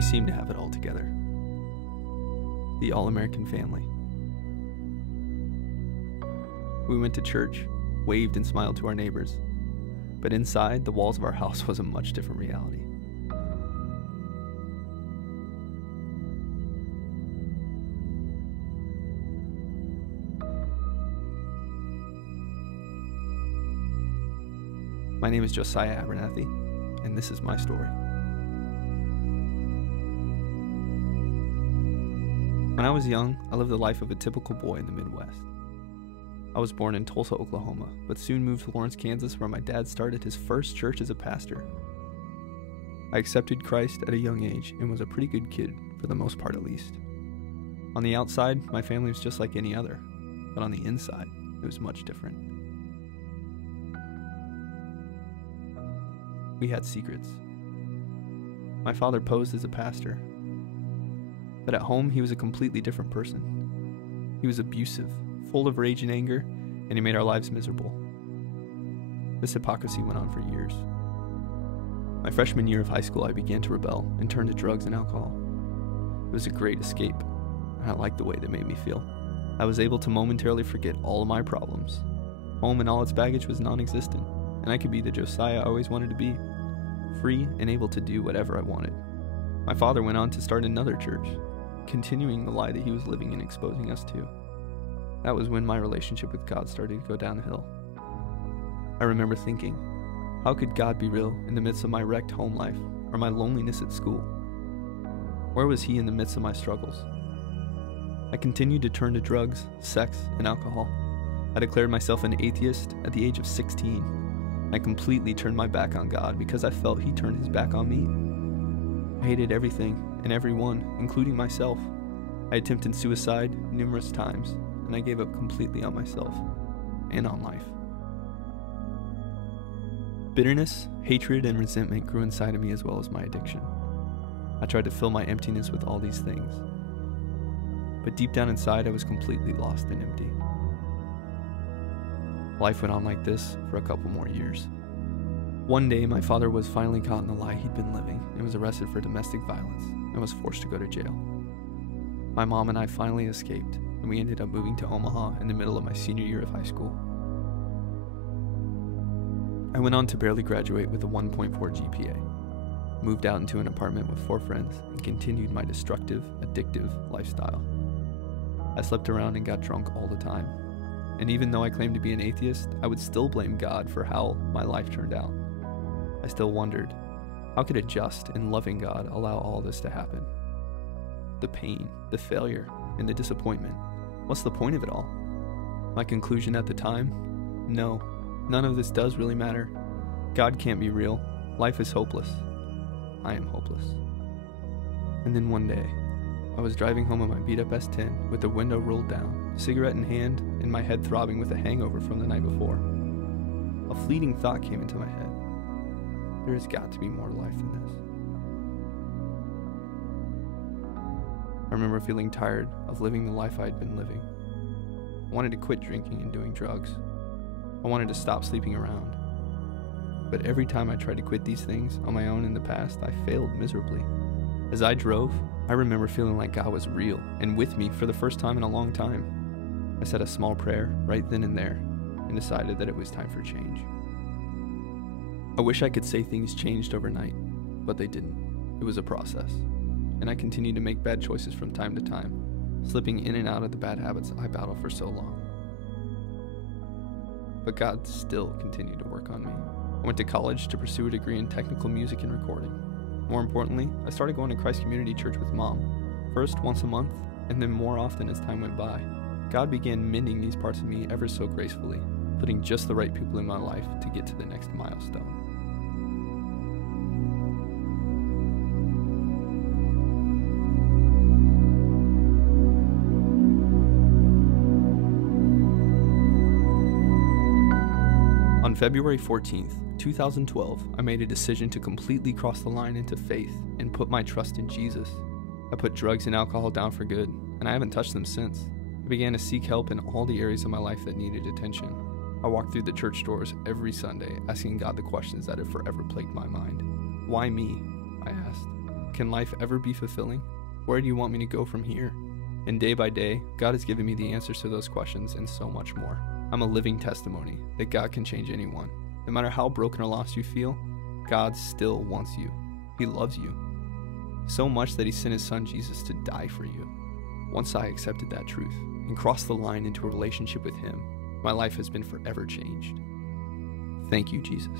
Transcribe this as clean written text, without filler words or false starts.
We seemed to have it all together. The all-American family. We went to church, waved and smiled to our neighbors, but inside the walls of our house was a much different reality. My name is Josiah Abernathy, and this is my story. When I was young, I lived the life of a typical boy in the Midwest. I was born in Tulsa, Oklahoma, but soon moved to Lawrence, Kansas, where my dad started his first church as a pastor. I accepted Christ at a young age and was a pretty good kid, for the most part at least. On the outside, my family was just like any other, but on the inside, it was much different. We had secrets. My father posed as a pastor, but at home he was a completely different person. He was abusive, full of rage and anger, and he made our lives miserable. This hypocrisy went on for years. My freshman year of high school, I began to rebel and turn to drugs and alcohol. It was a great escape, and I liked the way they made me feel. I was able to momentarily forget all of my problems. Home and all its baggage was non-existent, and I could be the Josiah I always wanted to be, free and able to do whatever I wanted. My father went on to start another church, continuing the lie that he was living and exposing us to. That was when my relationship with God started to go downhill. I remember thinking, how could God be real in the midst of my wrecked home life or my loneliness at school? Where was he in the midst of my struggles? I continued to turn to drugs, sex, and alcohol. I declared myself an atheist at the age of 16. I completely turned my back on God because I felt he turned his back on me. I hated everything and everyone, including myself. I attempted suicide numerous times, and I gave up completely on myself and on life. Bitterness, hatred, and resentment grew inside of me as well as my addiction. I tried to fill my emptiness with all these things, but deep down inside I was completely lost and empty. Life went on like this for a couple more years. One day, my father was finally caught in the lie he'd been living and was arrested for domestic violence and was forced to go to jail. My mom and I finally escaped, and we ended up moving to Omaha in the middle of my senior year of high school. I went on to barely graduate with a 1.4 GPA, moved out into an apartment with 4 friends, and continued my destructive, addictive lifestyle. I slept around and got drunk all the time. And even though I claimed to be an atheist, I would still blame God for how my life turned out. I still wondered, how could a just and loving God allow all this to happen? The pain, the failure, and the disappointment. What's the point of it all? My conclusion at the time? No, none of this does really matter. God can't be real. Life is hopeless. I am hopeless. And then one day, I was driving home in my beat-up S10 with the window rolled down, cigarette in hand, and my head throbbing with a hangover from the night before. A fleeting thought came into my head. There has got to be more to life than this. I remember feeling tired of living the life I had been living. I wanted to quit drinking and doing drugs. I wanted to stop sleeping around. But every time I tried to quit these things on my own in the past, I failed miserably. As I drove, I remember feeling like God was real and with me for the first time in a long time. I said a small prayer right then and there and decided that it was time for change. I wish I could say things changed overnight, but they didn't. It was a process, and I continued to make bad choices from time to time, slipping in and out of the bad habits I battled for so long. But God still continued to work on me. I went to college to pursue a degree in technical music and recording. More importantly, I started going to Christ Community Church with Mom, first once a month, and then more often as time went by. God began mending these parts of me ever so gracefully, putting just the right people in my life to get to the next milestone. On February 14th, 2012, I made a decision to completely cross the line into faith and put my trust in Jesus. I put drugs and alcohol down for good, and I haven't touched them since. I began to seek help in all the areas of my life that needed attention. I walked through the church doors every Sunday, asking God the questions that had forever plagued my mind. Why me? I asked. Can life ever be fulfilling? Where do you want me to go from here? And day by day, God has given me the answers to those questions and so much more. I'm a living testimony that God can change anyone. No matter how broken or lost you feel, God still wants you. He loves you so much that he sent his son Jesus to die for you. Once I accepted that truth and crossed the line into a relationship with him, my life has been forever changed. Thank you, Jesus.